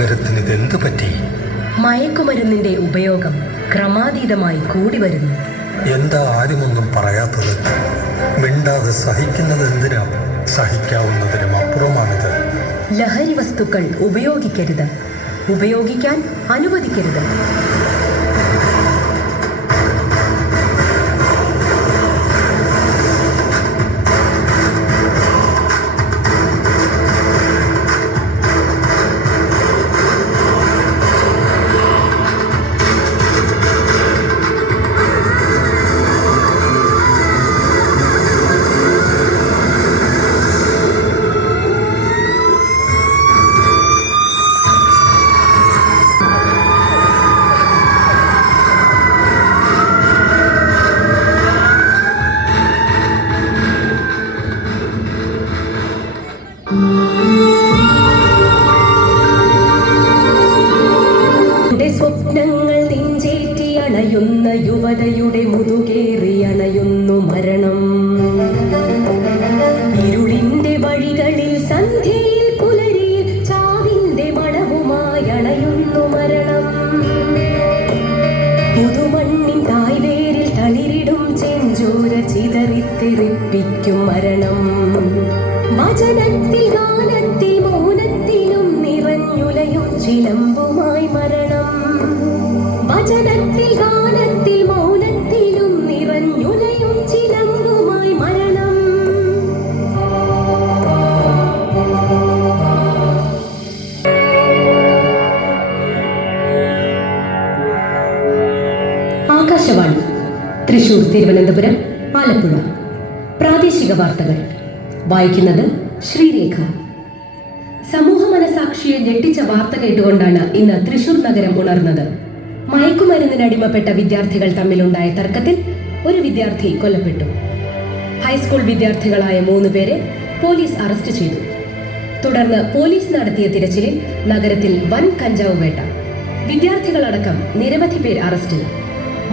നഗരത്തിന് ഇതെന്തു പറ്റി? മയക്കുമരുന്നിന്റെ ഉപയോഗം ക്രമാതീതമായി കൂടി വരുന്നു. എന്താ ആരുമൊന്നും പറയാത്തത്? മിണ്ടാതെ സഹിക്കുന്നത് എന്തിനാ? സഹിക്കാവുന്നതിനും അപ്പുറമാണിത്. ലഹരി വസ്തുക്കൾ ഉപയോഗിക്കരുത്, ഉപയോഗിക്കാൻ അനുവദിക്കരുത്. സ്വപ്നങ്ങൾ നെഞ്ചേറ്റി അണയുന്ന യുവതയുടെ മുതുകേറി അണയുന്നു മരണം. ഇരുളിന്റെ വഴികളിൽ സന്ധ്യയിൽ പുലരിയിൽ ചാവിന്റെ മണവുമായി അണയുന്നു മരണം. പുതുമണ്ണിൻ തായ്വേരിൽ തളിരിടും ചെഞ്ചോര ചിതറിത്തെറിപ്പിക്കും മരണം. വചനത്തിൽ ഗാനത്തിൽ മൗനത്തിലും നിറഞ്ഞുലയും ചിലമ്പുമായി മരണം. വചനത്തിൽ ഗാനത്തിൽ മൗനത്തിലും നിറഞ്ഞുലയും ചിലമ്പുമായി മരണം. ആകാശവാണി തൃശൂർ, തിരുവനന്തപുരം, ആലപ്പുഴ. പ്രാദേശിക വാർത്തകൾ വായിക്കുന്നത് ശ്രീരേഖ. സമൂഹ മനസാക്ഷിയെ ഞെട്ടിച്ച വാർത്ത കേട്ടുകൊണ്ടാണ് ഇന്ന് തൃശൂർ നഗരം ഉണർന്നത്. മയക്കുമരുന്നിനടിമപ്പെട്ട വിദ്യാർത്ഥികൾ തമ്മിലുണ്ടായ തർക്കത്തിൽ ഒരു വിദ്യാർത്ഥി കൊല്ലപ്പെട്ടു. ഹൈസ്കൂൾ വിദ്യാർത്ഥികളായ 3 പേരെ പോലീസ് അറസ്റ്റ് ചെയ്തു. തുടർന്ന് പോലീസ് നടത്തിയ തിരച്ചിലിൽ നഗരത്തിൽ വൻ കഞ്ചാവ് വേട്ട. വിദ്യാർത്ഥികളടക്കം നിരവധി പേർ അറസ്റ്റിൽ.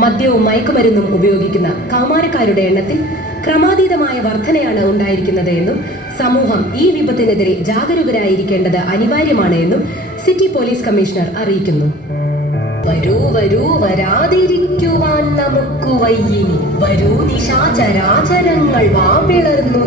മദ്യവും മയക്കുമരുന്നും ഉപയോഗിക്കുന്ന കൗമാരക്കാരുടെ എണ്ണത്തിൽ ക്രമാതീതമായ വർധനയാണ് ഉണ്ടായിരിക്കുന്നത് എന്നും സമൂഹം ഈ വിപത്തിനെതിരെ ജാഗരൂകരായിരിക്കേണ്ടത് അനിവാര്യമാണ് എന്നും സിറ്റി പോലീസ് കമ്മീഷണർ അറിയിക്കുന്നു. വരൂ വരൂ വരാതിരിക്കുവാൻ നമുക്ക് വയ്യിനി, വരൂ നിശാചരാചരങ്ങൾ വാപിളർന്നു.